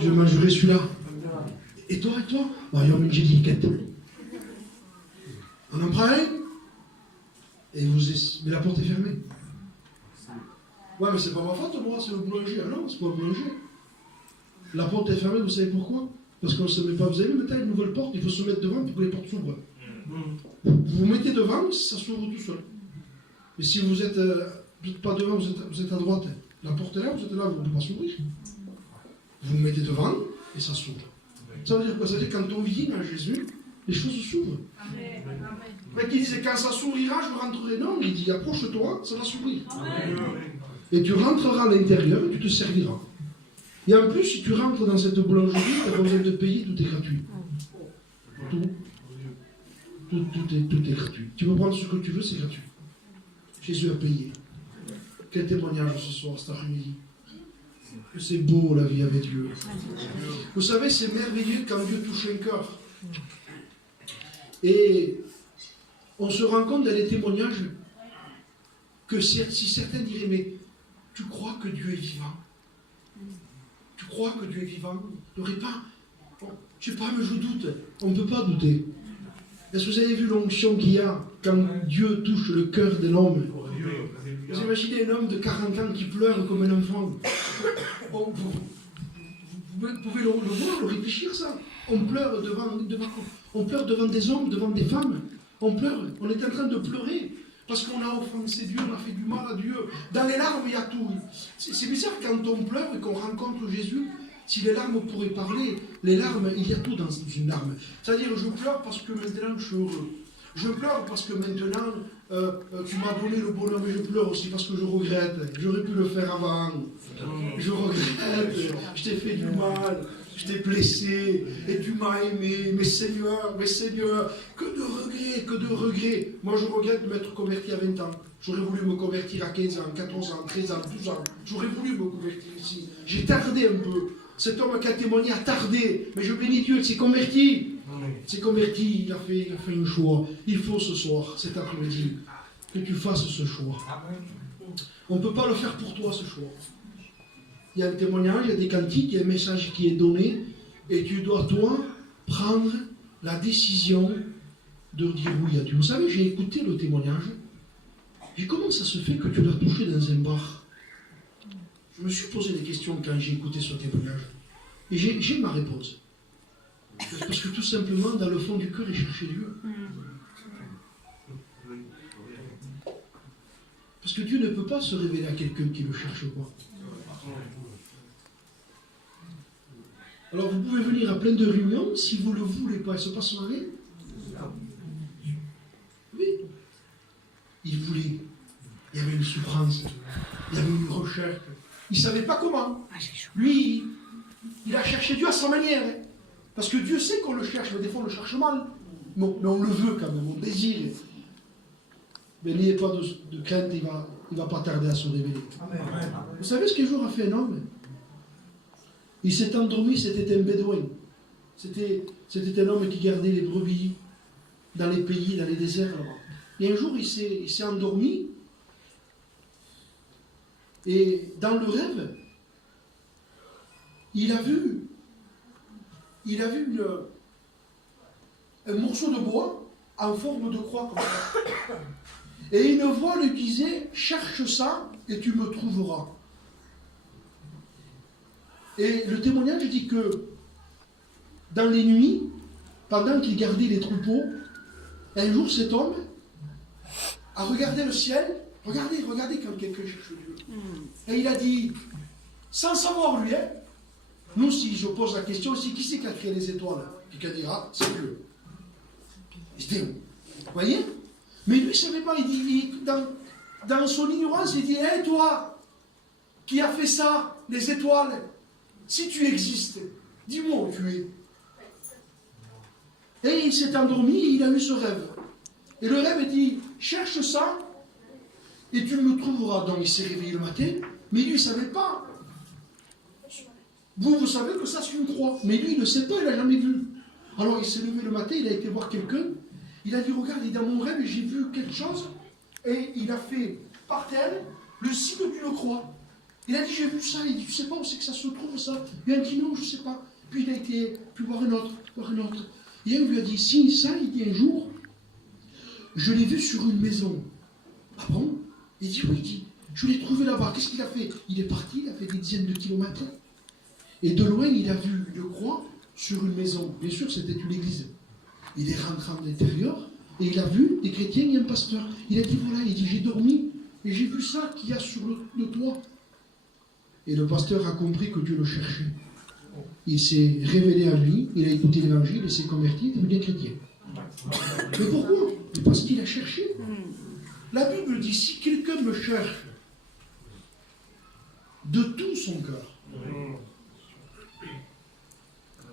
je mangerai celui-là. Et toi? Bon, il y a une géliquette. On en prend un, mais la porte est fermée. Ouais, mais c'est pas ma faute, moi, c'est le boulanger. Ah non, c'est pas le boulanger. La porte est fermée, vous savez pourquoi? Parce qu'on ne se met pas. Vous avez vu, maintenant, une nouvelle porte, il faut se mettre devant pour que les portes s'ouvrent. Vous vous mettez devant, ça s'ouvre tout seul. Mais si vous n'êtes pas devant, vous êtes à droite. La porte est là, vous êtes là, vous ne pouvez pas s'ouvrir. Vous vous mettez devant et ça s'ouvre. Ça veut dire quoi? Ça veut dire que quand on vit en Jésus, les choses s'ouvrent. Mais qui disait quand ça s'ouvrira, je rentrerai. Non, il dit approche-toi, ça va s'ouvrir. Et tu rentreras à l'intérieur et tu te serviras. Et en plus, si tu rentres dans cette boulangerie, tu n'as pas besoin de payer, tout est gratuit. Tout est gratuit. Tu peux prendre ce que tu veux, c'est gratuit. Jésus a payé. Quel témoignage ce soir, cet après-midi. C'est beau la vie avec Dieu. Vous savez, c'est merveilleux quand Dieu touche un cœur. Et on se rend compte dans les témoignages que si certains diraient, mais tu crois que Dieu est vivant? Tu crois que Dieu est vivant? Il n'y aurait pas... Bon, je ne sais pas, mais je doute. On ne peut pas douter. Est-ce que vous avez vu l'onction qu'il y a quand Dieu touche le cœur d'un homme? Vous imaginez un homme de 40 ans qui pleure comme un enfant. Vous pouvez le voir, le réfléchir ça. On pleure devant des hommes, devant des femmes. On pleure, on est en train de pleurer. Parce qu'on a offensé Dieu, on a fait du mal à Dieu. Dans les larmes, il y a tout. C'est bizarre quand on pleure et qu'on rencontre Jésus. Si les larmes pourraient parler, les larmes, il y a tout dans une larme. C'est-à-dire, je pleure parce que maintenant je suis heureux. Je pleure parce que maintenant tu m'as donné le bonheur, mais je pleure aussi parce que je regrette. J'aurais pu le faire avant. Je regrette. Je t'ai fait du mal. Je t'ai blessé et tu m'as aimé. Mais Seigneur, que de regrets. Moi, je regrette de m'être converti à 20 ans. J'aurais voulu me convertir à 15 ans, 14 ans, 13 ans, 12 ans. J'aurais voulu me convertir ici. J'ai tardé un peu. Cet homme qui a témoigné a tardé. Mais je bénis Dieu, il s'est converti. Il s'est converti, il a fait un choix. Il faut ce soir, cet après-midi, que tu fasses ce choix. On ne peut pas le faire pour toi, ce choix. Il y a un témoignage, il y a des cantiques, il y a un message qui est donné, et tu dois, toi, prendre la décision de dire oui à Dieu. Vous savez, j'ai écouté le témoignage, et comment ça se fait que tu l'as touché dans un bar? Je me suis posé des questions quand j'ai écouté ce témoignage, et j'ai ma réponse. Parce que tout simplement, dans le fond du cœur, il cherchait Dieu. Parce que Dieu ne peut pas se révéler à quelqu'un qui ne le cherche pas. Alors vous pouvez venir à plein de réunions, si vous ne le voulez pas, il se passe rien. Oui. Il voulait. Il y avait une souffrance. Il y avait une recherche. Il ne savait pas comment. Lui, il a cherché Dieu à sa manière. Parce que Dieu sait qu'on le cherche, mais des fois on le cherche mal. Mais on le veut quand même, on désire. Mais n'ayez pas de crainte, il ne va pas tarder à se révéler. Amen. Vous savez ce qu'un jour a fait un homme? Il s'est endormi, c'était un bédouin. C'était un homme qui gardait les brebis dans les pays, dans les déserts là-bas. Et un jour, il s'est endormi. Et dans le rêve, il a vu un morceau de bois en forme de croix comme ça. Et une voix lui disait, cherche ça et tu me trouveras. Et le témoignage dit que dans les nuits, pendant qu'il gardait les troupeaux, un jour cet homme a regardé le ciel. Regardez quand quelqu'un cherche Dieu. Et il a dit, sans savoir lui, nous si je pose la question, c'est qui c'est qui a créé les étoiles? Quelqu'un dira, c'est Dieu. C'était où? Vous voyez? Mais lui ne savait pas, il dit, dans son ignorance, il dit, hé toi, qui a fait ça, les étoiles, si tu existes, dis-moi où tu es. Et il s'est endormi, il a eu ce rêve. Et le rêve dit, cherche ça, et tu me trouveras. Donc il s'est réveillé le matin, mais lui il ne savait pas. Vous savez que ça c'est une croix, mais lui il ne sait pas, il n'a jamais vu. Alors il s'est levé le matin, il a été voir quelqu'un, il a dit, regarde, dans mon rêve j'ai vu quelque chose, et il a fait par terre le signe d'une croix. Il a dit, j'ai vu ça, il dit, tu sais pas où c'est que ça se trouve ça? Il a dit, non, je sais pas. Puis il a été, puis voir un autre. Et un lui a dit, si, ça, il dit un jour, je l'ai vu sur une maison. Ah bon? Il dit, oui, il dit, je l'ai trouvé là-bas. Qu'est-ce qu'il a fait? Il est parti, il a fait des dizaines de kilomètres. Et de loin, il a vu une croix sur une maison. Bien sûr, c'était une église. Il est rentré à l'intérieur et il a vu des chrétiens et un pasteur. Il a dit, voilà, il dit, j'ai dormi et j'ai vu ça qu'il y a sur le toit. Et le pasteur a compris que Dieu le cherchait. Il s'est révélé à lui, il a écouté l'évangile, il s'est converti, il est devenu chrétien. Mais pourquoi? Parce qu'il a cherché. La Bible dit, si quelqu'un me cherche de tout son cœur,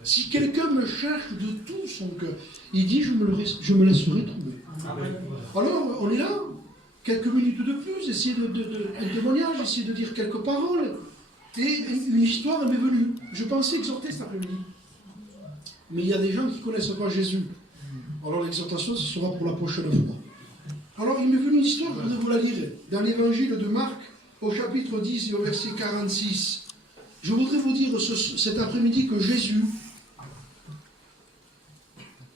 si quelqu'un me cherche de tout son cœur, il dit, je me laisserai trouver. Alors, on est là, quelques minutes de plus, essayer un témoignage, essayer de dire quelques paroles. Et une histoire m'est venue. Je pensais exhorter cet après-midi. Mais il y a des gens qui ne connaissent pas Jésus. Alors l'exhortation, ce sera pour la prochaine fois. Alors il m'est venu une histoire, je voudrais vous la lire. Dans l'évangile de Marc, au chapitre 10 et au verset 46. Je voudrais vous dire cet après-midi que Jésus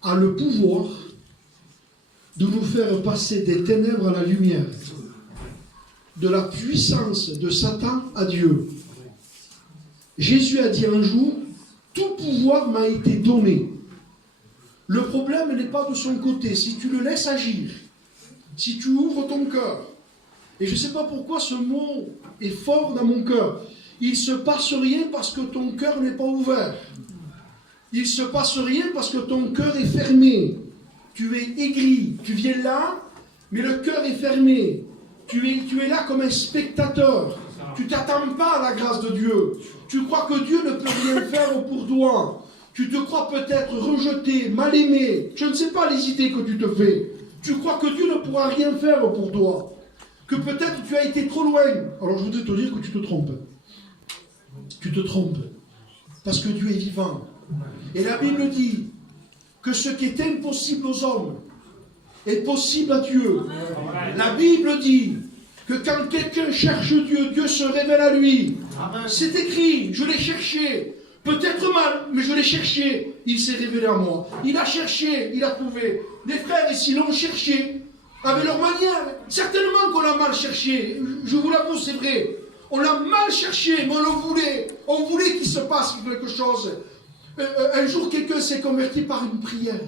a le pouvoir de nous faire passer des ténèbres à la lumière, de la puissance de Satan à Dieu. Jésus a dit un jour, tout pouvoir m'a été donné. Le problème n'est pas de son côté. Si tu le laisses agir, si tu ouvres ton cœur, et je ne sais pas pourquoi ce mot est fort dans mon cœur, il ne se passe rien parce que ton cœur n'est pas ouvert. Il ne se passe rien parce que ton cœur est fermé. Tu es aigri, tu viens là, mais le cœur est fermé. Tu es là comme un spectateur. Tu ne t'attends pas à la grâce de Dieu. Tu crois que Dieu ne peut rien faire pour toi. Tu te crois peut-être rejeté, mal aimé. Je ne sais pas les idées que tu te fais. Tu crois que Dieu ne pourra rien faire pour toi. Que peut-être tu as été trop loin. Alors je voudrais te dire que tu te trompes. Tu te trompes. Parce que Dieu est vivant. Et la Bible dit que ce qui est impossible aux hommes est possible à Dieu. La Bible dit que quand quelqu'un cherche Dieu, Dieu se révèle à lui. C'est écrit, je l'ai cherché. Peut-être mal, mais je l'ai cherché. Il s'est révélé à moi. Il a cherché, il a trouvé. Les frères ici l'ont cherché, avec leur manière. Certainement qu'on l'a mal cherché. Je vous l'avoue, c'est vrai. On l'a mal cherché, mais on le voulait. On voulait qu'il se passe quelque chose. Un jour, quelqu'un s'est converti par une prière.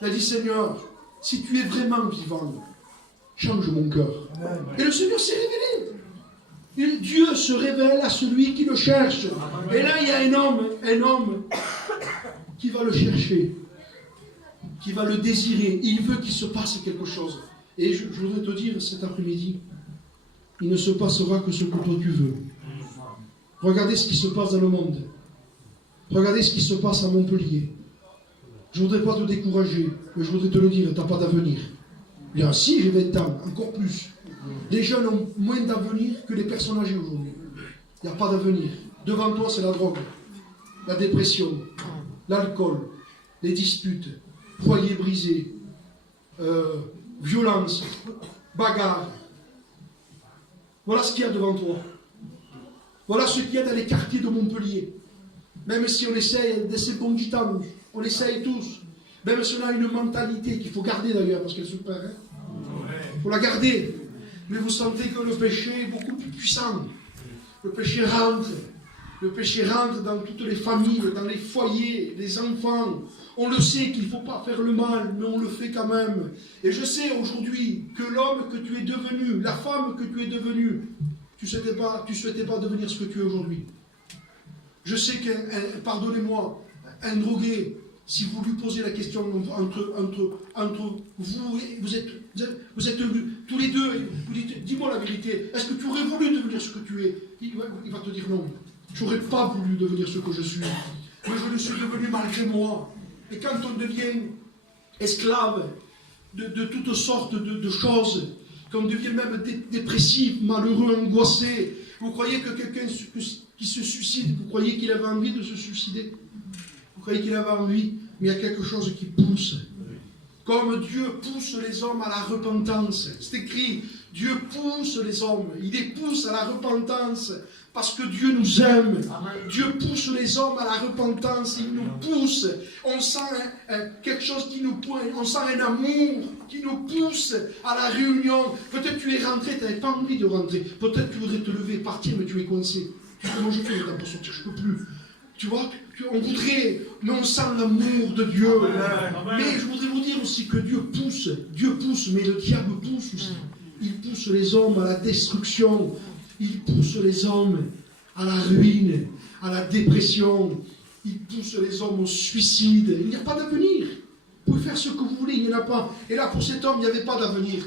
Il a dit, Seigneur, si tu es vraiment vivant, change mon cœur. Et le Seigneur s'est révélé. Et Dieu se révèle à celui qui le cherche. Et là, il y a un homme qui va le chercher, qui va le désirer. Il veut qu'il se passe quelque chose. Et je voudrais te dire cet après-midi, il ne se passera que ce que toi tu veux. Regardez ce qui se passe dans le monde. Regardez ce qui se passe à Montpellier. Je ne voudrais pas te décourager, mais je voudrais te le dire, tu n'as pas d'avenir. Il y a si j'ai 20 ans, encore plus. Les jeunes ont moins d'avenir que les personnes âgées aujourd'hui. Il n'y a pas d'avenir. Devant toi, c'est la drogue, la dépression, l'alcool, les disputes, foyers brisés, violence, bagarre. Voilà ce qu'il y a devant toi. Voilà ce qu'il y a dans les quartiers de Montpellier. Même si on essaye de ces bons gitanos, on essaye tous. Même si on a une mentalité qu'il faut garder d'ailleurs, parce qu'elle se perd. Il faut la garder. Mais vous sentez que le péché est beaucoup plus puissant. Le péché rentre. Le péché rentre dans toutes les familles, dans les foyers, les enfants. On le sait qu'il ne faut pas faire le mal, mais on le fait quand même. Et je sais aujourd'hui que l'homme que tu es devenu, la femme que tu es devenue, tu ne souhaitais pas devenir ce que tu es aujourd'hui. Je sais pardonnez-moi, un drogué, si vous lui posez la question entre vous, vous êtes tous les deux, vous dites, dis-moi la vérité, est-ce que tu aurais voulu devenir ce que tu es? Il va te dire non, je n'aurais pas voulu devenir ce que je suis, mais je le suis devenu malgré moi. Et quand on devient esclave de toutes sortes de choses, quand on devient même dépressif, malheureux, angoissé, vous croyez que quelqu'un qui se suicide, vous croyez qu'il avait envie de se suicider? Vous croyez qu'il avait envie? Mais il y a quelque chose qui pousse. Comme Dieu pousse les hommes à la repentance. C'est écrit, Dieu pousse les hommes, il les pousse à la repentance, parce que Dieu nous aime. Dieu pousse les hommes à la repentance, il nous pousse. On sent quelque chose qui nous pointe, on sent un amour qui nous pousse à la réunion. Peut-être tu es rentré, tu n'avais pas envie de rentrer. Peut-être tu voudrais te lever et partir, mais tu es coincé. Tu dis, comment je fais maintenant pour sortir, je ne peux plus. Tu vois, on voudrait, mais on sent l'amour de Dieu. Mais je voudrais vous dire aussi que Dieu pousse, mais le diable pousse aussi. Il pousse les hommes à la destruction. Il pousse les hommes à la ruine, à la dépression. Il pousse les hommes au suicide. Il n'y a pas d'avenir. Vous pouvez faire ce que vous voulez, il n'y en a pas. Et là, pour cet homme, il n'y avait pas d'avenir.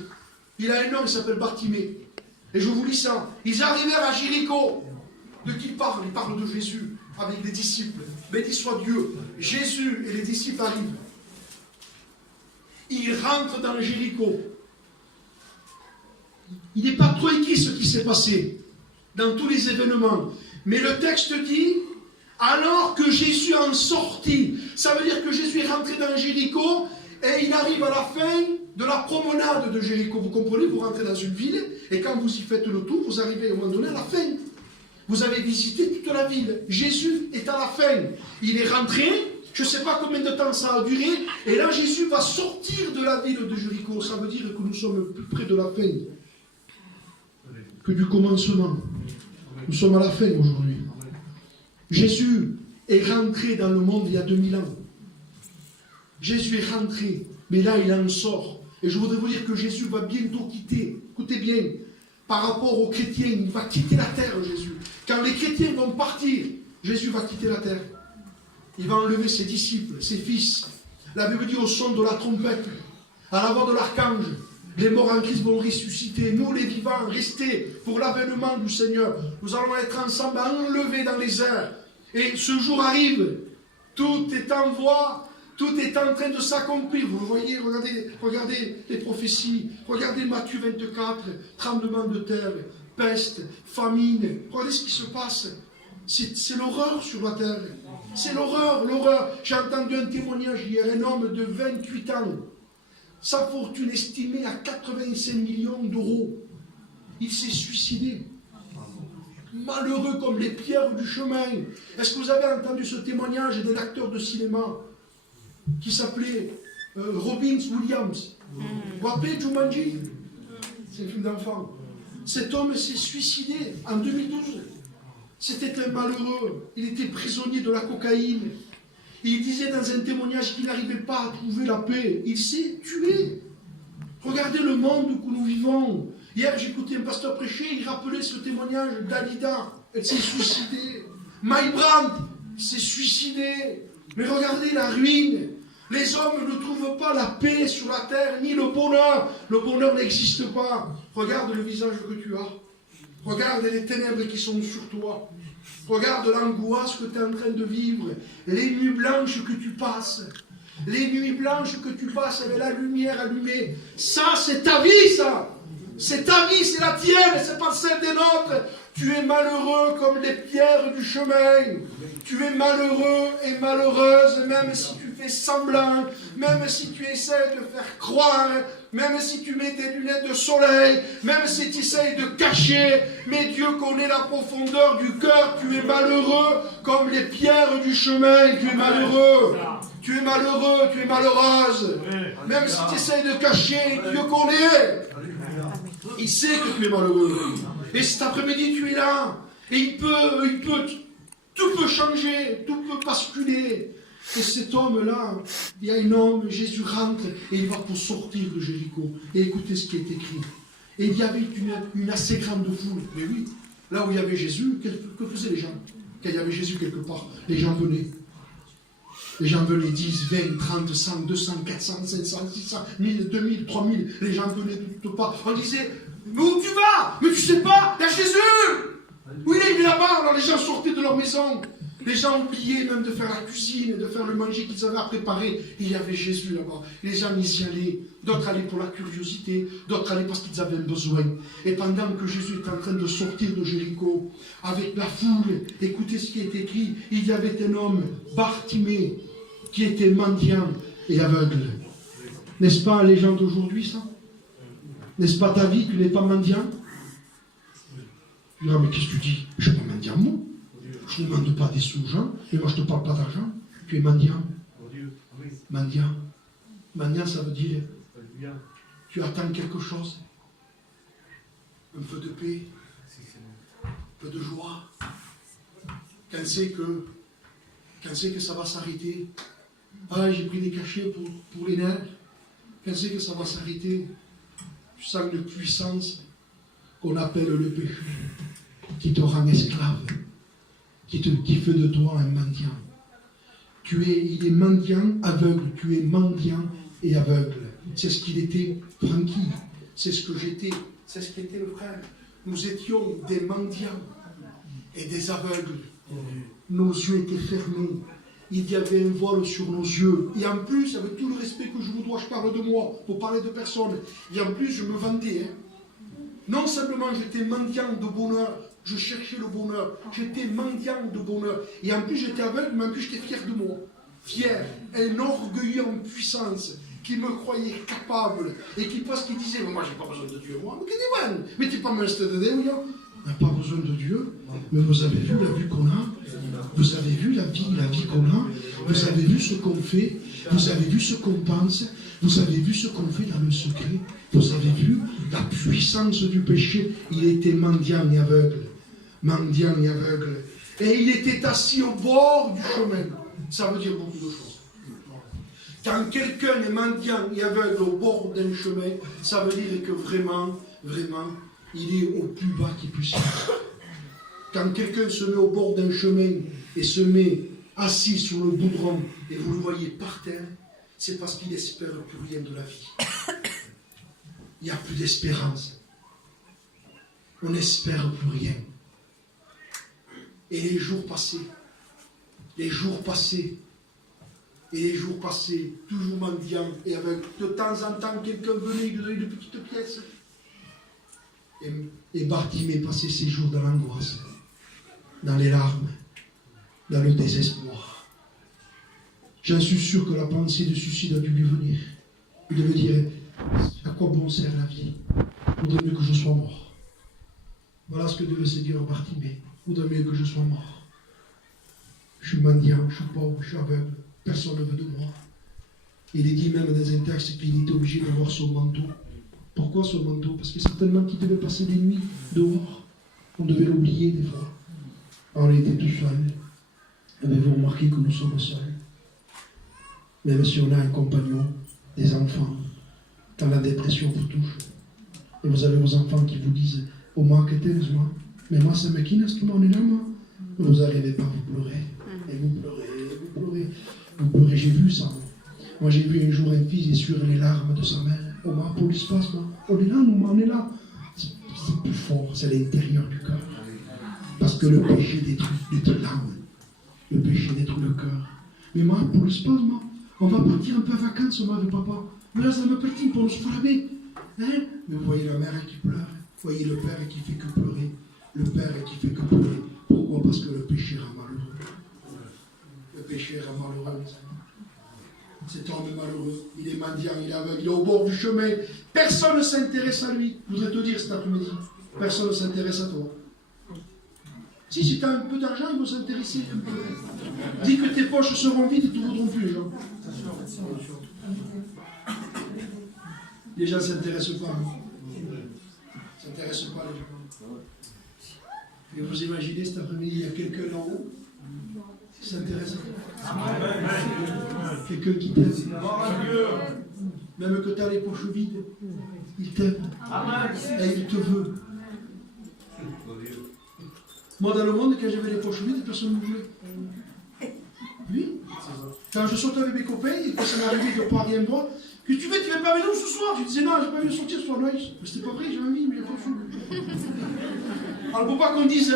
Il a un nom, il s'appelle Bartimée. Et je vous lis ça. Ils arrivèrent à Jéricho. De qui il parle? Il parle de Jésus avec les disciples. Béni soit Dieu. Jésus et les disciples arrivent. Ils rentrent dans Jéricho. Il n'est pas trop écrit ce qui s'est passé dans tous les événements. Mais le texte dit, alors que Jésus en sortit, ça veut dire que Jésus est rentré dans Jéricho et il arrive à la fin de la promenade de Jéricho. Vous comprenez, vous rentrez dans une ville et quand vous y faites le tour, vous arrivez au moment donné à la fin. Vous avez visité toute la ville. Jésus est à la fin. Il est rentré, je ne sais pas combien de temps ça a duré, et là Jésus va sortir de la ville de Jéricho. Ça veut dire que nous sommes plus près de la fin que du commencement. Nous sommes à la fin aujourd'hui. Jésus est rentré dans le monde il y a 2000 ans. Jésus est rentré, mais là il en sort. Et je voudrais vous dire que Jésus va bientôt quitter, écoutez bien, par rapport aux chrétiens, il va quitter la terre, Jésus. Quand les chrétiens vont partir, Jésus va quitter la terre. Il va enlever ses disciples, ses fils. La Bible dit au son de la trompette, à la voix de l'archange, les morts en Christ vont ressusciter. Nous, les vivants, restés pour l'avènement du Seigneur. Nous allons être ensemble enlevés dans les airs. Et ce jour arrive. Tout est en voie. Tout est en train de s'accomplir. Vous le voyez, regardez les prophéties. Regardez Matthieu 24. Tremblement de terre, peste, famine. Regardez ce qui se passe. C'est l'horreur sur la terre. C'est l'horreur, l'horreur. J'ai entendu un témoignage hier. Un homme de 28 ans. Sa fortune estimée à 85 millions d'euros. Il s'est suicidé. Malheureux comme les pierres du chemin. Est-ce que vous avez entendu ce témoignage d'un acteur de cinéma qui s'appelait Robin Williams? Vous vous rappelez Jumanji? C'est un film d'enfant. Cet homme s'est suicidé en 2012. C'était un malheureux. Il était prisonnier de la cocaïne. Il disait dans un témoignage qu'il n'arrivait pas à trouver la paix. Il s'est tué. Regardez le monde où nous vivons. Hier, j'écoutais un pasteur prêcher, il rappelait ce témoignage d'Alida. Elle s'est suicidée. Maïbrand s'est suicidé. Mais regardez la ruine. Les hommes ne trouvent pas la paix sur la terre, ni le bonheur. Le bonheur n'existe pas. Regarde le visage que tu as. Regarde les ténèbres qui sont sur toi. Regarde l'angoisse que tu es en train de vivre. Les nuits blanches que tu passes. Les nuits blanches que tu passes avec la lumière allumée. Ça, c'est ta vie, ça. C'est ta vie, c'est la tienne, c'est pas celle des nôtres. Tu es malheureux comme les pierres du chemin. Tu es malheureux et malheureuse, même si tu fais semblant, même si tu essaies de faire croire, même si tu mets tes lunettes de soleil, même si tu essaies de cacher, mais Dieu connaît la profondeur du cœur. Tu es malheureux comme les pierres du chemin. Tu es malheureux. Tu es malheureux, tu es malheureuse. Même si tu essaies de cacher, Dieu connaît. Il sait que tu es malheureux. Et cet après-midi, tu es là. Et tout peut changer, tout peut basculer. Et cet homme-là, il y a un homme, Jésus rentre et il va pour sortir de Jéricho. Et écoutez ce qui est écrit. Et il y avait une assez grande foule. Mais oui, là où il y avait Jésus, que faisaient les gens? Quand il y avait Jésus quelque part, les gens venaient. Les gens venaient 10, 20, 30, 100, 200, 400, 500, 600, 1000, 2000, 3000. Les gens venaient de toutes parts. On disait, mais où tu vas? Mais tu sais pas, il y a Jésus! Oui, il est là-bas. Alors les gens sortaient de leur maison. Les gens oubliaient même de faire la cuisine, de faire le manger qu'ils avaient à préparer. Il y avait Jésus là-bas. Les gens y allaient. D'autres allaient pour la curiosité. D'autres allaient parce qu'ils avaient un besoin. Et pendant que Jésus était en train de sortir de Jéricho, avec la foule, écoutez ce qui est écrit. Il y avait un homme, Bartimée, qui était mendiant et aveugle. N'est-ce pas les gens d'aujourd'hui, ça? N'est-ce pas ta vie? Tu n'es pas mendiant? Tu diras, mais qu'est-ce que tu dis? Je ne suis pas mendiant, moi. Je ne demande pas des sous aux gens, mais moi je ne te parle pas d'argent. Tu es mendiant. Mendiant. Mendiant, ça veut dire tu attends quelque chose. Un peu de paix, un peu de joie. Quand c'est que ça va s'arrêter? Ah, j'ai pris des cachets pour les nerfs. Quand c'est que ça va s'arrêter? Tu sens une puissance qu'on appelle le péché, qui te rend esclave, qui fait de toi un mendiant. Il est mendiant aveugle, tu es mendiant et aveugle. C'est ce qu'il était, Francky. C'est ce que j'étais, c'est ce qu'était le frère. Nous étions des mendiants et des aveugles. Nos yeux étaient fermés. Il y avait un voile sur nos yeux. Et en plus, avec tout le respect que je vous dois, je parle de moi, pour parler de personne. Et en plus, je me vantais. Non simplement j'étais mendiant de bonheur, je cherchais le bonheur. J'étais mendiant de bonheur. Et en plus, j'étais aveugle, mais en plus, j'étais fier de moi. Fier, un orgueilleux en puissance, qui me croyait capable. Et qui, parce qu'il disait, mais moi, j'ai pas besoin de Dieu, moi. Mais tu n'es pas ministre de Dieu, on n'a pas besoin de Dieu. Mais vous avez vu la vue qu'on a? Vous avez vu la vie qu'on a? Vous avez vu ce qu'on fait? Vous avez vu ce qu'on pense? Vous avez vu ce qu'on fait dans le secret? Vous avez vu la puissance du péché? Il était mendiant et aveugle. Mendiant et aveugle. Et il était assis au bord du chemin. Ça veut dire beaucoup de choses. Quand quelqu'un est mendiant et aveugle au bord d'un chemin, ça veut dire que vraiment, il est au plus bas qui puisse être. Quand quelqu'un se met au bord d'un chemin et se met assis sur le goudron et vous le voyez par terre, c'est parce qu'il n'espère plus rien de la vie. Il n'y a plus d'espérance. On n'espère plus rien. Et les jours passaient, toujours mendiant et avec de temps en temps quelqu'un venait lui donner une petite pièce. Et Bartimée passait ses jours dans l'angoisse, dans les larmes, dans le désespoir. J'en suis sûr que la pensée de suicide a dû lui venir. Il devait dire, à quoi bon sert la vie? Il vaudrait mieux que je sois mort. Voilà ce que devait se dire Bartimée. Il vaudrait mieux que je sois mort. Je suis mendiant, je suis pauvre, je suis aveugle. Personne ne veut de moi. Il est dit même dans un texte qu'il était obligé d'avoir son manteau. Pourquoi son manteau? Parce que certainement qu'il devait passer des nuits dehors. On devait l'oublier des fois. Alors il était tout seul. Avez-vous remarqué que nous sommes seuls? Même si on a un compagnon, des enfants, quand la dépression vous touche, et vous avez vos enfants qui vous disent « Oh, moi, qu'est-ce moi? Mais moi, c'est qui est-ce que on est là, moi ?» Vous n'arrivez pas, vous pleurez. Et vous pleurez. Vous pleurez, j'ai vu ça. Moi, j'ai vu un jour un fils essuyer les larmes de sa mère. Oh, ma police passe, moi. On est là, nous, on est là. C'est plus fort, c'est l'intérieur du cœur. Parce que le péché détruit l'âme. Le péché détruit le cœur. Mais ma police passe, moi. On va partir un peu en vacances, moi, avec papa. Mais là, ça me petit pour nous frapper. Hein? Mais vous voyez la mère qui pleure. Vous voyez le père qui fait que pleurer. Le père qui fait que pleurer. Pourquoi? Parce que le péché rend malheureux. Le péché rend malheureux. Cet homme est malheureux, il est mendiant, il est aveugle, il est au bord du chemin. Personne ne s'intéresse à lui. Je voudrais te dire cet après-midi, personne ne s'intéresse à toi. Si tu as un peu d'argent, ils vont s'intéresser un peu. Dis que tes poches seront vides et ne te voudront plus, les gens. Les gens ne s'intéressent pas. Ils ne s'intéressent pas, les gens. Et vous imaginez cet après-midi, il y a quelqu'un en haut qui s'intéresse à toi. Quelqu'un qui t'aime. Même que tu as les poches vides, il t'aime. Et il te veut. Moi, dans le monde, quand j'avais les poches vides, personne ne me voulait. Oui. Quand je sortais avec mes copains, et quand ça m'arrivait de ne pas rien boire, que tu veux, tu viens pas avec nous ce soir? Je disais non, j'ai pas envie de sortir ce soir. Mais c'était pas vrai, j'ai envie, mais j'ai pas fou. Alors, pour pas qu'on dise,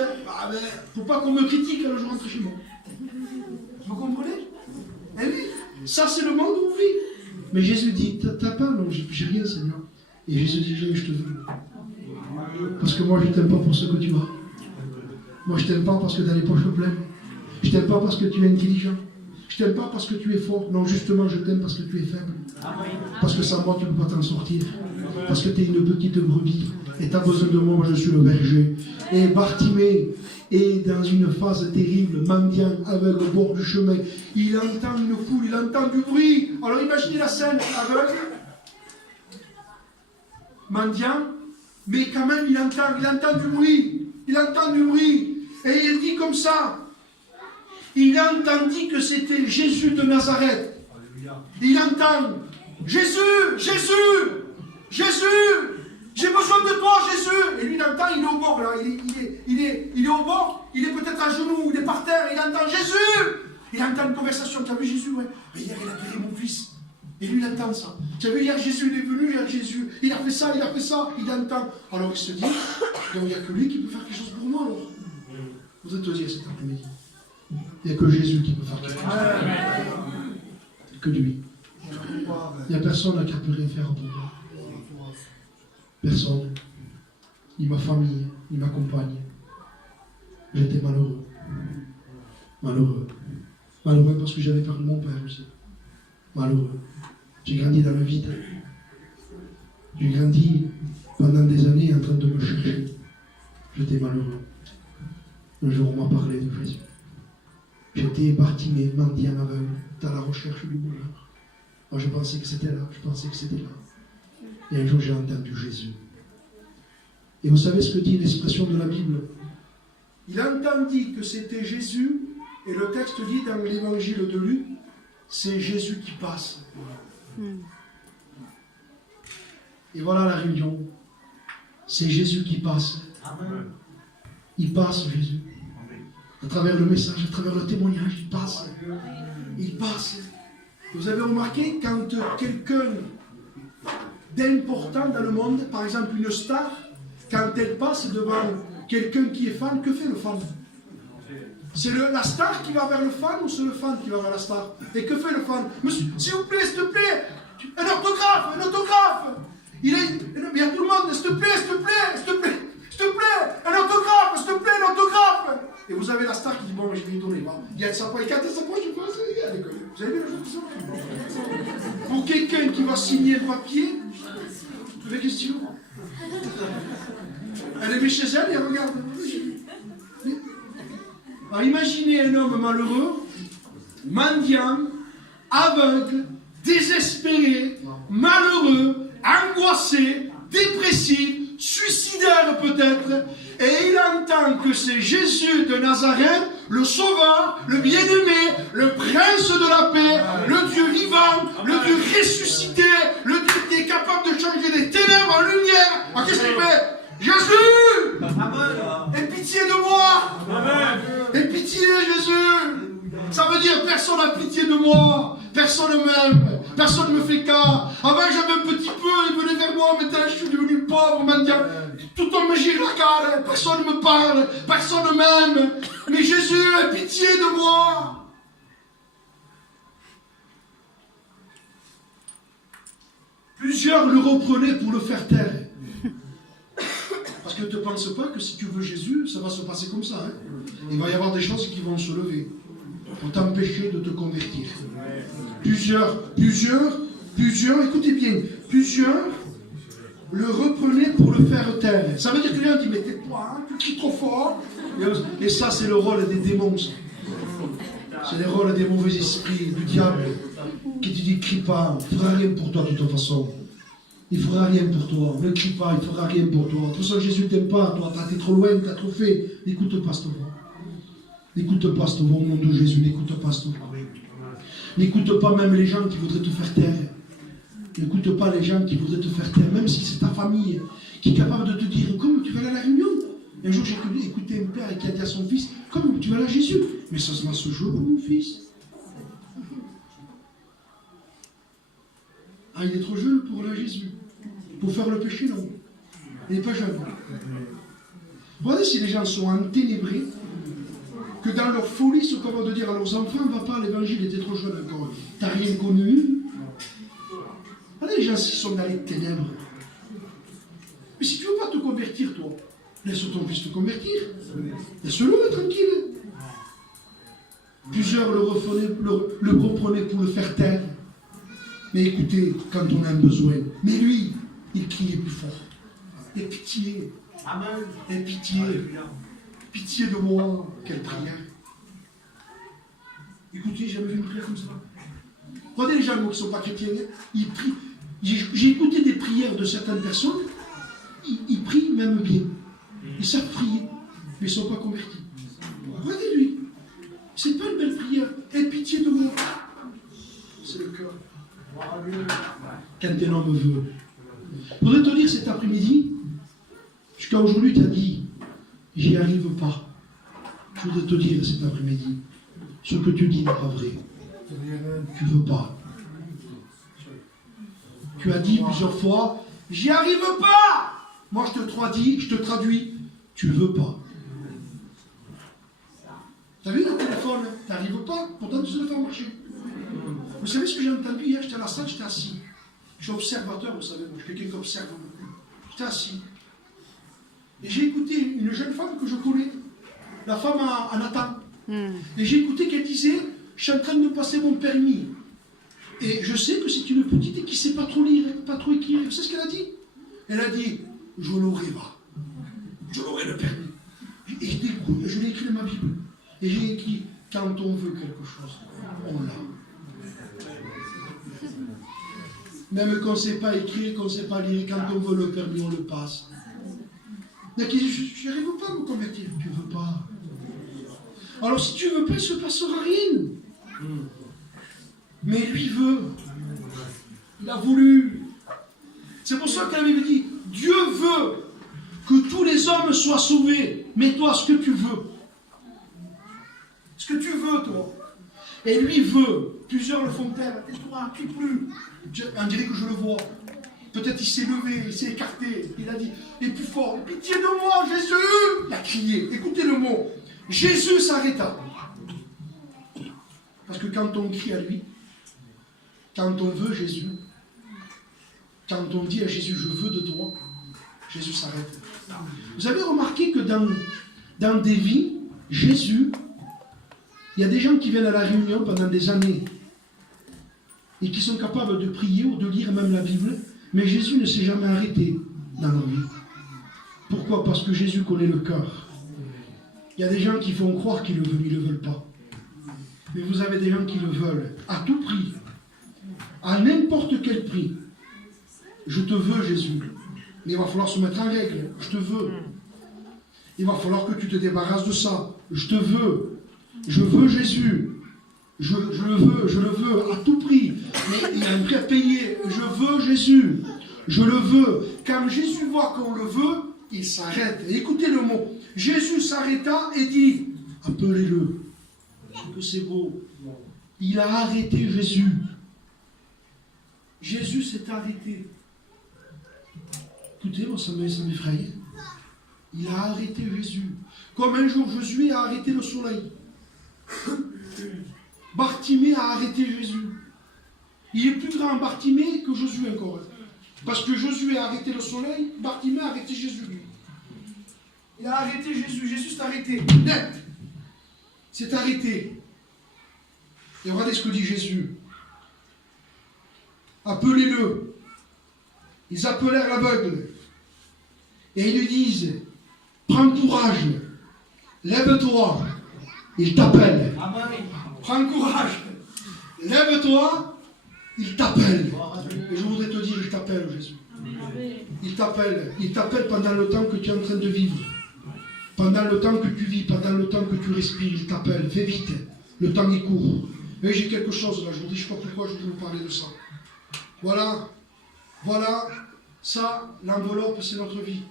pour pas qu'on me critique quand je rentre chez moi. Vous comprenez? Eh oui, ça c'est le monde où on vit. Mais Jésus dit, t'as pas? Non, j'ai rien, Seigneur. Et Jésus dit, je te veux. Parce que moi, je t'aime pas pour ce que tu as. Moi, je t'aime pas parce que tu as les poches pleines. Je t'aime pas parce que tu es intelligent. Je t'aime pas parce que tu es fort. Non, justement, je t'aime parce que tu es faible. Parce que sans moi, tu ne peux pas t'en sortir. Parce que tu es une petite brebis. Et tu as besoin de moi, moi je suis le berger. Et Bartimée est dans une phase terrible, mendiant, aveugle, au bord du chemin. Il entend une foule, il entend du bruit. Alors imaginez la scène, aveugle, mendiant, mais quand même il entend du bruit. Il entend du bruit. Et il dit comme ça. Il entendit que c'était Jésus de Nazareth. Il entend Jésus, Jésus, Jésus, j'ai besoin de toi, Jésus. Et lui, il entend, il est au bord, là. Il est au bord, il est peut-être à genoux, il est par terre, il entend Jésus. Il entend une conversation. Tu as vu Jésus, ouais. Mais hier, il a guéri mon fils. Et lui, il entend ça. Tu as vu, hier, Jésus, il est venu, hier, Jésus. Il a fait ça, il entend. Alors, il se dit, donc, il n'y a que lui qui peut faire quelque chose pour moi, alors. Vous êtes te dire cet après-midi. Il n'y a que Jésus qui peut faire quelque chose. Que lui. Il n'y a personne qui a pu rien faire pour moi. Personne. Ni ma famille, ni ma compagne. J'étais malheureux. Malheureux. Malheureux parce que j'avais perdu mon père aussi. Malheureux. J'ai grandi dans le vide. J'ai grandi pendant des années en train de me chercher. J'étais malheureux. Un jour, on m'a parlé de Jésus. J'étais Bartimée, mendiant aveugle, dans la recherche du bonheur. Moi, je pensais que c'était là, Et un jour, j'ai entendu Jésus. Et vous savez ce que dit l'expression de la Bible? Il entendit que c'était Jésus, et le texte dit dans l'évangile de Luc, c'est Jésus qui passe. Et voilà la réunion. C'est Jésus qui passe. Il passe, Jésus. À travers le message, à travers le témoignage, il passe. Il passe. Vous avez remarqué, quand quelqu'un d'important dans le monde, par exemple une star, quand elle passe devant quelqu'un qui est fan, que fait le fan? C'est la star qui va vers le fan ou c'est le fan qui va vers la star? Et que fait le fan? Monsieur, s'il vous plaît, un autographe, il y a tout le monde, s'il te plaît, un autographe. Et vous avez la star qui dit, bon, je vais lui donner. Il y a sa poche, je pense, vous avez vu la chose? Pour quelqu'un qui va signer le papier, la question. Elle est chez elle et elle regarde. Alors imaginez un homme malheureux, mendiant, aveugle, désespéré, malheureux, angoissé, dépressif, suicidaire peut-être, et il entend que c'est Jésus de Nazareth, le Sauveur, le bien-aimé, le Prince de la paix, le Dieu vivant, le Dieu ressuscité, le Dieu qui est capable de changer les ténèbres en lumière. Alors qu'est-ce qu'il fait? Jésus! Aie pitié de moi! Aie pitié, Jésus! Ça veut dire personne n'a pitié de moi, personne m'aime, personne ne me fait cas. Avant j'avais un petit peu, il venait vers moi, maintenant je suis devenu pauvre, mendiant. Tout le monde me gire la cale, personne ne me parle, personne ne m'aime. Mais Jésus, aie pitié de moi. Plusieurs le reprenaient pour le faire taire. Parce que ne te pense pas que si tu veux Jésus, ça va se passer comme ça. Hein. Il va y avoir des choses qui vont se lever pour t'empêcher de te convertir. Plusieurs, écoutez bien, plusieurs le reprenaient pour le faire taire. Ça veut dire que les gens disent, mais tais-toi, hein, tu cries trop fort. Et ça, c'est le rôle des démons. C'est le rôle des mauvais esprits, du diable, qui te dit, crie pas, il ne fera rien pour toi de toute façon. Il ne fera rien pour toi, ne crie pas, il ne fera rien pour toi. De toute façon, Jésus ne t'aime pas, toi, t'es trop loin, t'as trop fait. N'écoute pas cette voix. N'écoute pas cette voix au nom de Jésus, n'écoute pas cette voix. N'écoute pas même les gens qui voudraient te faire taire. N'écoute pas les gens qui voudraient te faire taire, même si c'est ta famille qui est capable de te dire, comme tu vas aller à la réunion. Un jour, j'ai écouté un père qui a dit à son fils, comme tu vas aller à Jésus. Mais ça se passe ce jour, mon fils. Ah, il est trop jeune pour aller à Jésus. Pour faire le péché, non. Il n'est pas jeune. Regardez si les gens sont enténébrés, que dans leur folie, ils sont capables de dire à leurs enfants, va pas, l'évangile était trop jeune encore. T'as rien connu. Regardez les gens qui sont dans les ténèbres. Mais si tu ne veux pas te convertir, toi, laisse ton fils te convertir. Laisse-le tranquille. Plusieurs le comprenaient pour le faire taire. Mais écoutez, quand on a un besoin, mais lui, il criait plus fort. Et pitié, amen, et pitié, pitié de moi, quelle prière. Écoutez, j'ai jamais vu une prière comme ça. Regardez les gens qui ne sont pas chrétiens, ils prient. J'ai écouté des prières de certaines personnes, ils prient même bien. Ils savent prier, mais ils ne sont pas convertis. Regardez-lui. C'est pas une belle prière. Aie pitié de moi. C'est le cœur. Quand un homme veut. Je voudrais te dire cet après-midi, jusqu'à aujourd'hui, tu as dit, j'y arrive pas. Je voudrais te dire cet après-midi, ce que tu dis n'est pas vrai. Tu veux pas. Tu as dit plusieurs fois, j'y arrive pas. Moi, je te traduis, tu veux pas. Tu as vu le téléphone, tu n'arrives pas, pourtant tu sais le faire marcher. Vous savez ce que j'ai entendu hier? J'étais à la salle, j'étais assis. Je suis observateur, vous savez, moi, je suis quelqu'un qui observe beaucoup. J'étais assis. Et j'ai écouté une jeune femme que je connais, la femme à Nathan. Et j'ai écouté qu'elle disait, je suis en train de me passer mon permis. Et je sais que c'est une petite et qui ne sait pas trop lire, pas trop écrire. Vous savez ce qu'elle a dit? Elle a dit, je l'aurai, va. Je l'aurai le permis. Et je l'ai écrit dans ma Bible. Et j'ai écrit, quand on veut quelque chose, on l'a. Même qu'on ne sait pas écrire, qu'on ne sait pas lire, quand on veut le permis, on le passe. Donc je n'arrive pas à me convertir. Tu ne veux pas. Alors si tu ne veux pas, il ne se passera rien. Mais lui veut. Il a voulu. C'est pour ça que la Bible dit, Dieu veut que tous les hommes soient sauvés. Mais toi, ce que tu veux. Ce que tu veux, toi. Et lui veut. Plusieurs le font taire. Et toi, tu plus. On dirait que je le vois. Peut-être il s'est levé, il s'est écarté. Il a dit, et plus fort, pitié de moi, Jésus. Il a crié. Écoutez le mot. Jésus s'arrêta. Parce que quand on crie à lui, quand on veut Jésus, quand on dit à Jésus, je veux de toi, Jésus s'arrête. Vous avez remarqué que dans des vies, Jésus, il y a des gens qui viennent à la réunion pendant des années et qui sont capables de prier ou de lire même la Bible, mais Jésus ne s'est jamais arrêté dans leur vie. Pourquoi? Parce que Jésus connaît le cœur. Il y a des gens qui font croire qu'ils le veulent, mais ils ne le veulent pas. Mais vous avez des gens qui le veulent, à tout prix, à n'importe quel prix. Je te veux, Jésus. Mais il va falloir se mettre en règle. Je te veux. Il va falloir que tu te débarrasses de ça. Je te veux. Je veux Jésus. Je le veux à tout prix. Mais il y a un prix à payer. Je veux Jésus. Je le veux. Quand Jésus voit qu'on le veut, il s'arrête. Et écoutez le mot. Jésus s'arrêta et dit, appelez-le. Que c'est beau. Il a arrêté Jésus. Jésus s'est arrêté. Écoutez, moi, ça m'effraie. Il a arrêté Jésus. Comme un jour Josué a arrêté le soleil. Bartimée a arrêté Jésus. Il est plus grand Bartimée que Josué encore. Parce que Josué a arrêté le soleil, Bartimée a arrêté Jésus. Il a arrêté Jésus. Jésus s'est arrêté. Net. C'est arrêté. Et regardez ce que dit Jésus. Appelez-le. Ils appelèrent l'aveugle. Et ils lui disent, prends courage, lève-toi, il t'appelle. Prends courage, lève-toi, il t'appelle. Et je voudrais te dire, il t'appelle, Jésus. Il t'appelle pendant le temps que tu es en train de vivre. Pendant le temps que tu vis, pendant le temps que tu respires, il t'appelle. Fais vite, le temps il court. Et j'ai quelque chose là, je vous dis, je ne sais pas pourquoi je voudrais vous parler de ça. Voilà, ça, l'enveloppe, c'est notre vie.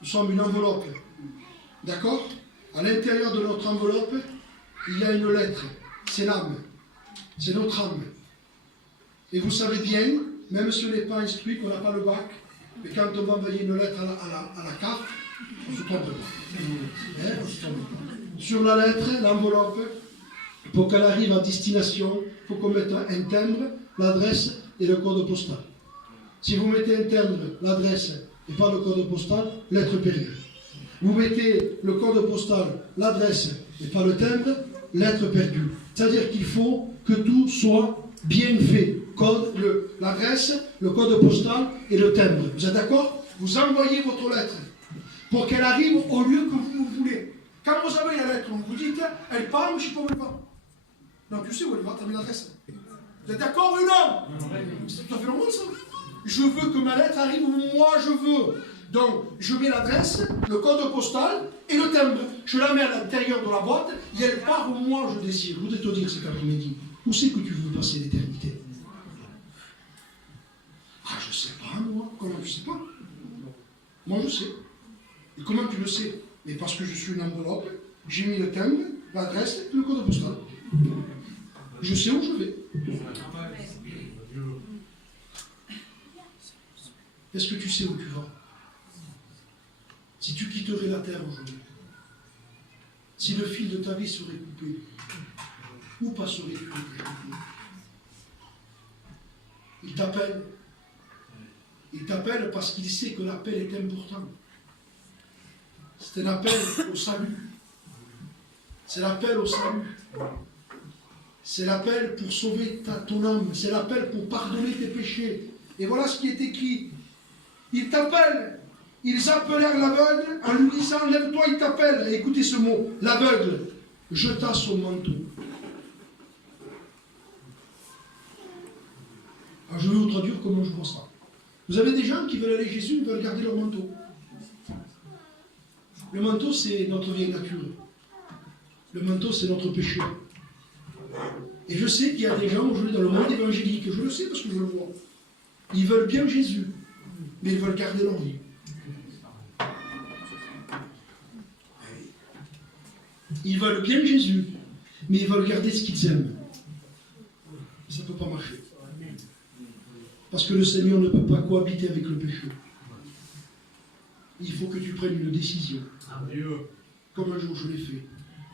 Nous sommes une enveloppe. D'accord? À l'intérieur de notre enveloppe, il y a une lettre. C'est l'âme. C'est notre âme. Et vous savez bien, même si on n'est pas instruit, qu'on n'a pas le bac, mais quand on va envoyer une lettre à la carte, on ne se trompe pas. Sur la lettre, l'enveloppe, pour qu'elle arrive à destination, il faut qu'on mette un timbre, l'adresse et le code postal. Si vous mettez un timbre, l'adresse et pas le code postal, lettre pérille. Vous mettez le code postal, l'adresse et pas le timbre, lettre perdue. C'est-à-dire qu'il faut que tout soit bien fait. L'adresse, le code postal et le timbre. Vous êtes d'accord? Vous envoyez votre lettre pour qu'elle arrive au lieu que vous voulez. Quand vous avez la lettre, vous vous dites, elle part, mais je ne sais pas où elle va. Non, tu sais où elle va, tu as mis l'adresse. Vous êtes d'accord ou non? C'est tout à fait normal ça. Je veux que ma lettre arrive où moi je veux. Donc, je mets l'adresse, le code postal et le timbre. Je la mets à l'intérieur de la boîte et elle part où moi je désire. Je voudrais te dire cet après-midi, où c'est que tu veux passer l'éternité? Ah, je sais pas, moi. Comment je sais pas? Moi, je sais. Et comment tu le sais? Mais parce que je suis une enveloppe, j'ai mis le timbre, l'adresse et le code postal. Je sais où je vais. Est-ce que tu sais où tu vas? Si tu quitterais la terre aujourd'hui, si le fil de ta vie serait coupé, où passerais-tu l'éternité? Il t'appelle. Il t'appelle parce qu'il sait que l'appel est important. C'est un appel au salut. C'est l'appel au salut. C'est l'appel pour sauver ton âme. C'est l'appel pour pardonner tes péchés. Et voilà ce qui est écrit. Il t'appelle. Ils appelèrent l'aveugle en lui disant, lève-toi, il t'appelle. Et écoutez ce mot. L'aveugle jeta son manteau. Alors je vais vous traduire comment je vois ça. Vous avez des gens qui veulent aller à Jésus, ils veulent garder leur manteau. Le manteau, c'est notre vieille nature. Le manteau, c'est notre péché. Et je sais qu'il y a des gens aujourd'hui dans le monde évangélique, je le sais parce que je le vois. Ils veulent bien Jésus, mais ils veulent garder leur vie. Ils veulent bien Jésus, mais ils veulent garder ce qu'ils aiment. Ça ne peut pas marcher. Parce que le Seigneur ne peut pas cohabiter avec le péché. Il faut que tu prennes une décision. Comme un jour je l'ai fait.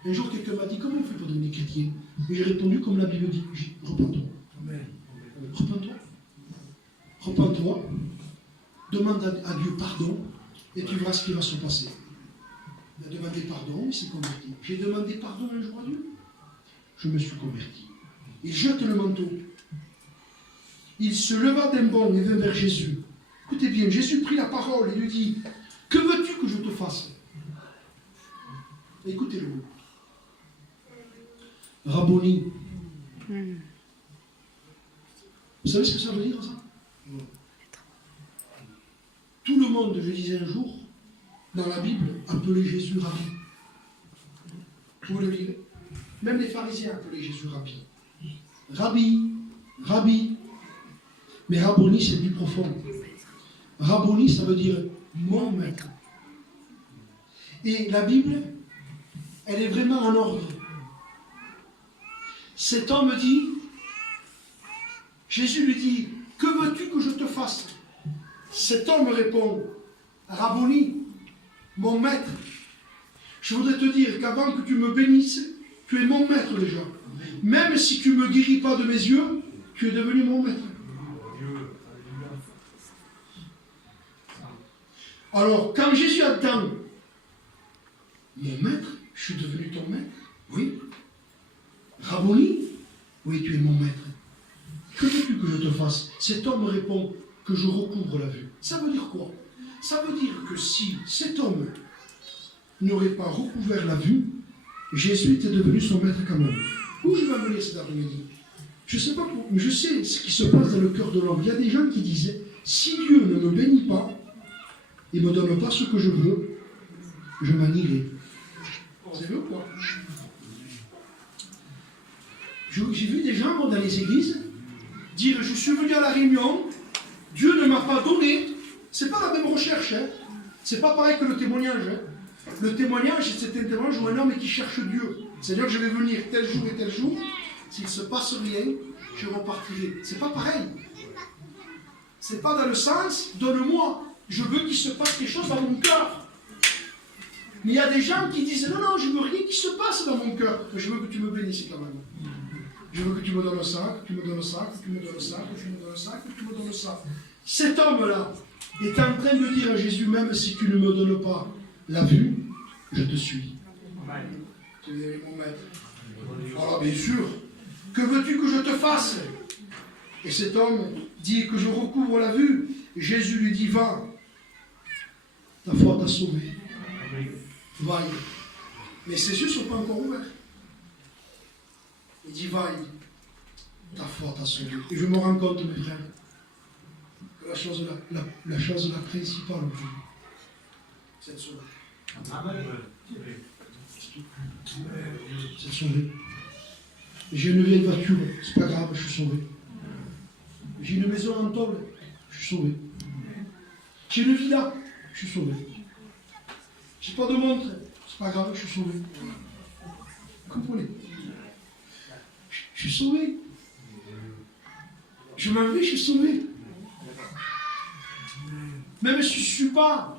Un jour quelqu'un m'a dit, comment on fait pour devenir chrétien? Et j'ai répondu comme la Bible dit, repens-toi. Repens-toi. Repens-toi. Demande à Dieu pardon et tu verras ce qui va se passer. Il a demandé pardon, il s'est converti. J'ai demandé pardon un jour à Dieu. Je me suis converti. Il jette le manteau. Il se leva d'un bond et vint vers Jésus. Écoutez bien, Jésus prit la parole et lui dit, que veux-tu que je te fasse? Écoutez-le. Rabboni. Vous savez ce que ça veut dire, ça? Tout le monde, je disais un jour, dans la Bible, appelait Jésus Rabbi. Vous le lirez. Même les pharisiens appelaient Jésus Rabbi. Rabbi, Rabbi. Mais Rabboni, c'est plus profond. Rabboni, ça veut dire mon maître. Et la Bible, elle est vraiment en ordre. Cet homme dit, Jésus lui dit, que veux-tu que je te fasse? Cet homme répond, Rabboni, mon maître. Je voudrais te dire qu'avant que tu me bénisses, tu es mon maître déjà. Même si tu ne me guéris pas de mes yeux, tu es devenu mon maître. Alors, quand Jésus attend, mon maître, je suis devenu ton maître? Oui. Rabboni? Oui, tu es mon maître. Que veux-tu que je te fasse? Cet homme répond que je recouvre la vue. Ça veut dire quoi? Ça veut dire que si cet homme n'aurait pas recouvert la vue, Jésus était devenu son maître quand même. Où je vais amener cet après-midi? Je ne sais pas pourquoi, mais je sais ce qui se passe dans le cœur de l'homme. Il y a des gens qui disaient, si Dieu ne me bénit pas, il ne me donne pas ce que je veux, je m'en irai. C'est vrai ou quoi? J'ai vu des gens dans les églises dire, je suis venu à la réunion, Dieu ne m'a pas donné. C'est pas la même recherche, hein. C'est pas pareil que le témoignage. Hein. Le témoignage, c'est un témoignage où un homme qui cherche Dieu. C'est-à-dire que je vais venir tel jour et tel jour, s'il ne se passe rien, je repartirai. C'est pas pareil. C'est pas dans le sens, donne-moi. Je veux qu'il se passe quelque chose dans mon cœur. Mais il y a des gens qui disent, non, non, je veux rien qui se passe dans mon cœur. Mais je veux que tu me bénisses quand même. Je veux que tu me donnes ça, que tu me donnes ça, que tu me donnes ça, que tu me donnes ça, que tu me donnes ça. Cet homme-là est en train de dire à Jésus, même si tu ne me donnes pas la vue, je te suis. Tu es mon maître. Alors bien sûr, que veux-tu que je te fasse? Et cet homme dit que je recouvre la vue. Et Jésus lui dit, va, ta foi t'a sauvé. Va. Mais ses yeux ne sont pas encore ouverts. Il dit, va, ta foi t'a sauvé. Et je me rends compte, mes frères, que la chose la principale aujourd'hui, c'est de sauver. C'est de sauver. J'ai une vieille voiture, c'est pas grave, je suis sauvé. J'ai une maison en tôle, je suis sauvé. J'ai une villa, je suis sauvé. J'ai pas de montre, c'est pas grave, je suis sauvé. Vous comprenez? Je suis sauvé. Je m'en vais, je suis sauvé. Même si je ne suis pas,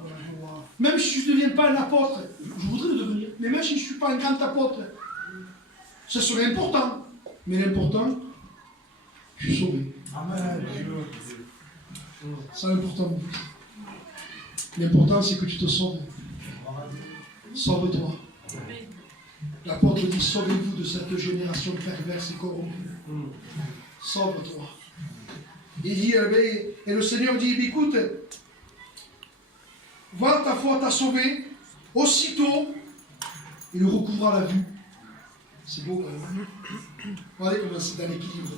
même si je ne deviens pas un apôtre, je voudrais le devenir, mais même si je ne suis pas un grand apôtre, ça serait important. Mais l'important, je suis sauvé. Amen. C'est l'important. L'important, c'est que tu te sauves. Sauve-toi. L'apôtre dit, sauvez-vous de cette génération perverse et corrompue. Sauve-toi. Il dit, et le Seigneur dit, écoute, voilà, ta foi t'a sauvé. Aussitôt, il recouvra la vue. C'est beau quand même. Regardez comment c'est dans l'équilibre.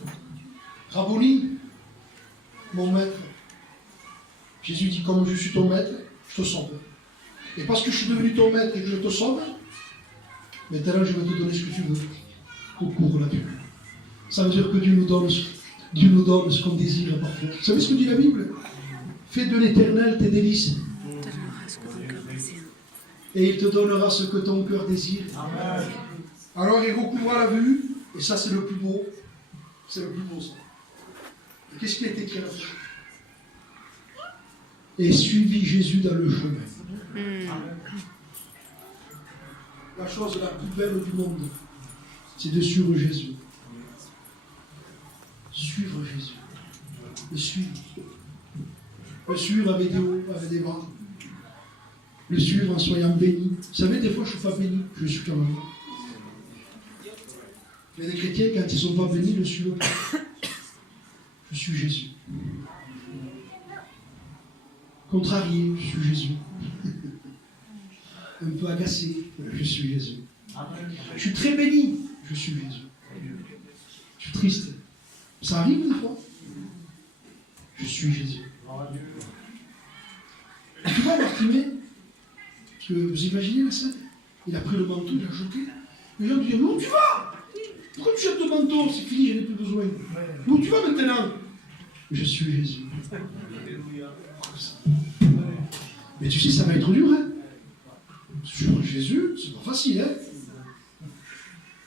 Rabboni, mon maître. Jésus dit, comme je suis ton maître, je te sauve. Et parce que je suis devenu ton maître et que je te sauve, maintenant je vais te donner ce que tu veux. Recouvre la vue. Ça veut dire que Dieu nous donne ce qu'on désire parfois. Vous savez ce que dit la Bible? Fais de l'Éternel tes délices. Et il te donnera ce que ton cœur désire. Amen. Alors il recouvra la vue, et ça c'est le plus beau. C'est le plus beau ça. Qu'est-ce qui a été écrit là-dessus? Et suivit Jésus dans le chemin. La chose la plus belle du monde, c'est de suivre Jésus. Suivre Jésus. Le suivre. Le suivre avec des hauts, avec des bas. Le suivre en soyant béni. Vous savez, des fois je ne suis pas béni, je suis quand même. Mais les chrétiens, quand ils ne sont pas bénis, le suivent pas. Je suis Jésus. Contrarié, je suis Jésus. Un peu agacé, je suis Jésus. Je suis très béni, je suis Jésus. Je suis triste. Ça arrive des fois. Je suis Jésus. Et tu vois, Bartimée, parce que vous imaginez la scène, il a pris le manteau, il l'a jeté. Les gens lui disent, où tu vas? Pourquoi tu jettes le manteau? C'est fini, je n'ai plus besoin. Où tu vas maintenant? Je suis Jésus. Mais tu sais, ça va être dur, hein? Sur Jésus, c'est pas facile, hein?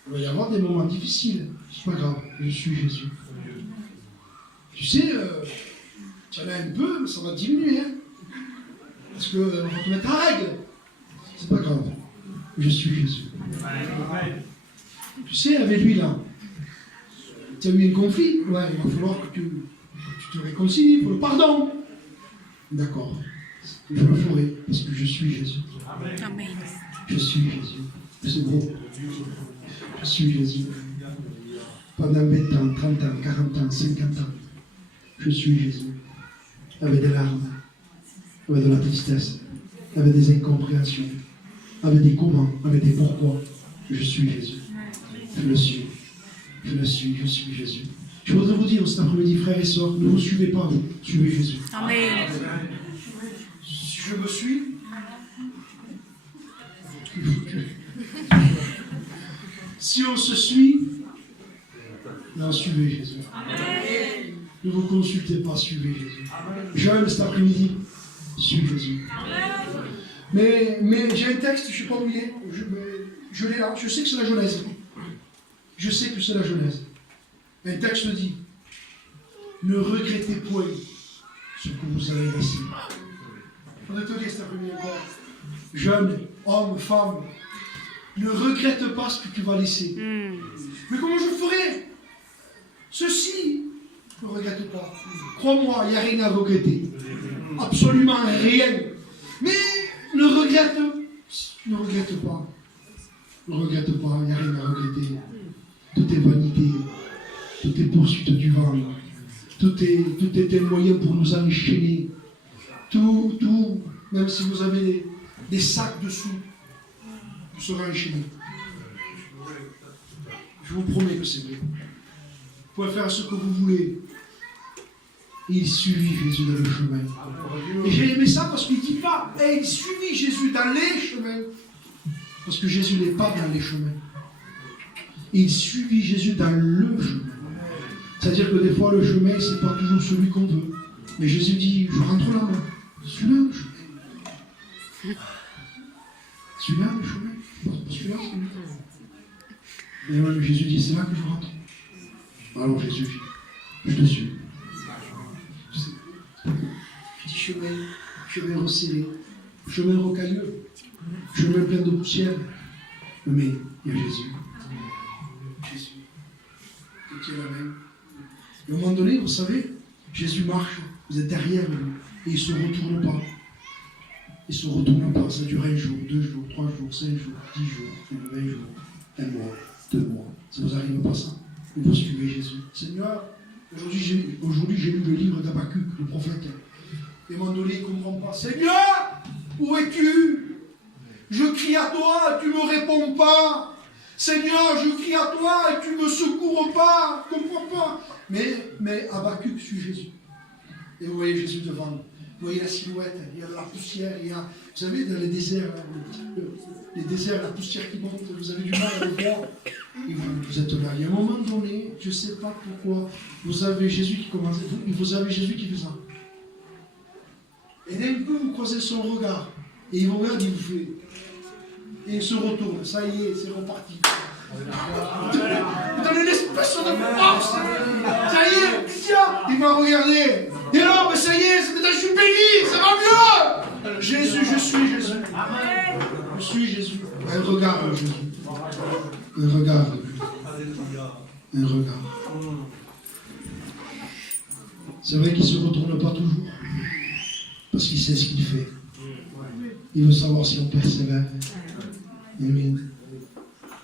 Il va y avoir des moments difficiles. C'est pas grave, je suis Jésus. Tu sais, tu en as un peu, mais ça va diminuer, hein? Parce qu'on va te mettre à règle. C'est pas grave, je suis Jésus. Tu sais, avec lui là, tu as eu un conflit, ouais, il va falloir que tu te réconcilies pour le pardon. D'accord. Je le ferai parce que je suis Jésus. Amen. Je suis Jésus. C'est beau. Je suis Jésus. Pendant 20 ans, 30 ans, 40 ans, 50 ans, je suis Jésus. Avec des larmes, avec de la tristesse, avec des incompréhensions, avec des comment, avec des pourquoi. Je suis Jésus. Je le suis. Je le suis. Je suis Jésus. Je voudrais vous dire cet après-midi, frères et sœurs, ne vous suivez pas, vous. Suivez Jésus. Amen. Si je me suis, si on se suit, non, suivez Jésus. Amen. Ne vous consultez pas, suivez Jésus. Jeune cet après-midi, suivez Jésus. Amen. Mais j'ai un texte, je ne sais pas où il est, je l'ai là, je sais que c'est la Genèse. Je sais que c'est la Genèse. Un texte dit, ne regrettez point ce que vous avez laissé. Je voudrais te dire cet après-midi encore, jeune, homme, femme, ne regrette pas ce que tu vas laisser. Mais comment je ferai? Ceci, ne regrette pas. Crois-moi, il n'y a rien à regretter. Absolument rien. Mais ne regrette pas. Ne regrette pas, il n'y a rien à regretter. Tout est vanité, tout est poursuite du vent, tout est un moyen pour nous enchaîner. Tout, même si vous avez des sacs dessous, vous serez enchaîné. Je vous promets que c'est vrai. Vous pouvez faire ce que vous voulez. Il suivit Jésus dans le chemin. Et j'ai aimé ça parce qu'il ne dit pas, et il suivit Jésus dans les chemins. Parce que Jésus n'est pas dans les chemins. Il suivit Jésus dans le chemin. C'est-à-dire que des fois, le chemin, ce n'est pas toujours celui qu'on veut. Mais Jésus dit, je rentre là-bas. Celui-là, le chemin. Celui-là, le chemin. Pas celui-là, celui-là. Et ouais, Jésus dit, c'est là que je rentre. Alors Jésus, je te suis. Petit chemin resserré, chemin rocailleux, chemin plein de poussière. Mais il y a Jésus. Jésus, qui tient la main. Et à un moment donné, vous savez, Jésus marche, vous êtes derrière lui, et il ne se retourne pas. Il ne se retourne pas, ça dure 1 jour, 2 jours, 3 jours, 5 jours, 10 jours, 20 jours, 1 mois, 2 mois. Ça ne vous arrive pas ça. Et vous suivez Jésus. Seigneur, aujourd'hui j'ai lu le livre d'Habacuc, le prophète. Et à un moment donné, il ne comprend pas. Seigneur, où es-tu? Je crie à toi et tu ne me réponds pas. Seigneur, je crie à toi et tu ne me secours pas. Je ne comprends pas. Mais Habacuc suit Jésus. Et vous voyez Jésus devant nous. Vous voyez la silhouette, il y a de la poussière, il y a, vous savez, dans les déserts, là, les déserts, la poussière qui monte, vous avez du mal à le voir. Et vous êtes là. Et à un moment donné, je ne sais pas pourquoi, vous avez Jésus qui commence, vous avez Jésus qui fait ça. Et d'un coup, vous croisez son regard. Et il vous regarde, il vous fait. Et il se retourne. Ça y est, c'est reparti. Vous donnez une espèce de force. Ça y est, tiens, il m'a regardé. Et non, mais ça y est, je suis béni, ça va mieux. Jésus, je suis Jésus. Je suis Jésus. Un regard, Jésus. Un regard. Un regard. C'est vrai qu'il ne se retourne pas toujours. Parce qu'il sait ce qu'il fait. Il veut savoir si on persévère. Amen.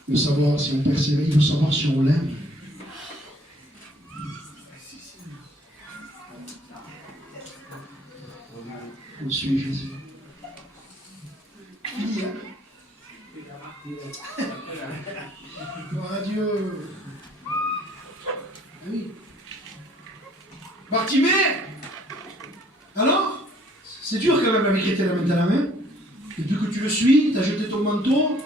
Il veut savoir si on persévère. Il veut savoir si on l'aime. On suit Jésus. Fini, hein? Gloire à Dieu. Ah oui. Bartimée! Alors? C'est dur quand même avec la main à la main. Depuis que tu le suis, tu as jeté ton manteau.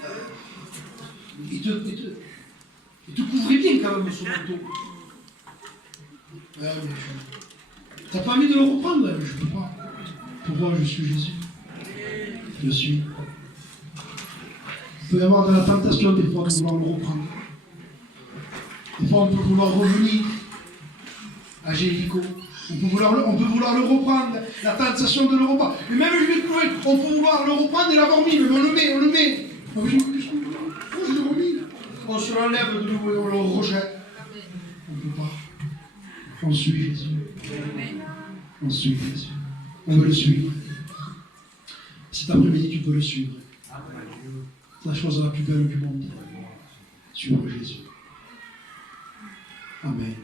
Il te couvrait bien quand même son manteau. Ouais, mais t'as pas envie de le reprendre, mais je ne peux pas. Pourquoi je suis Jésus? Je suis. Il peut y avoir de la tentation des fois de vouloir le reprendre. Des fois on peut vouloir revenir à Jéricho. On peut vouloir le reprendre, la tentation de le reprendre. Mais même je vais trouver, on peut vouloir le reprendre et l'avoir mis, mais on le met. Oh, je l'ai remis. On se l'enlève de nouveau et on le rejette. On ne peut pas. On suit Jésus. On suit Jésus. On veut le suivre. Cet après-midi, tu peux le suivre. C'est la chose la plus belle du monde. Suivre Jésus. Amen.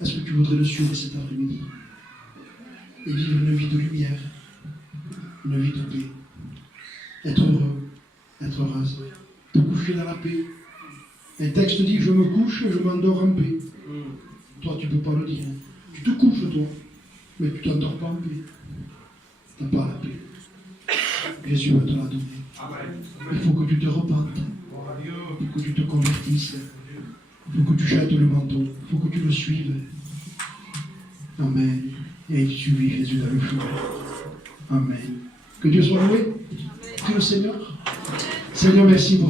Est-ce que tu voudrais le suivre cet après-midi et vivre une vie de lumière, une vie de paix, être heureux, être heureuse, te coucher dans la paix? Un texte dit, je me couche et je m'endors en paix. Toi, tu ne peux pas le dire. Tu te couches, toi, mais tu ne t'endors pas en paix. Tu n'as pas la paix. Jésus va te la donner. Il faut que tu te repentes. Il faut que tu te convertisses. Il faut que tu jettes le manteau. Il faut que tu le suives. Amen. Et il suivit Jésus dans le chemin. Amen. Que Dieu soit loué. Que le Seigneur. Seigneur, merci pour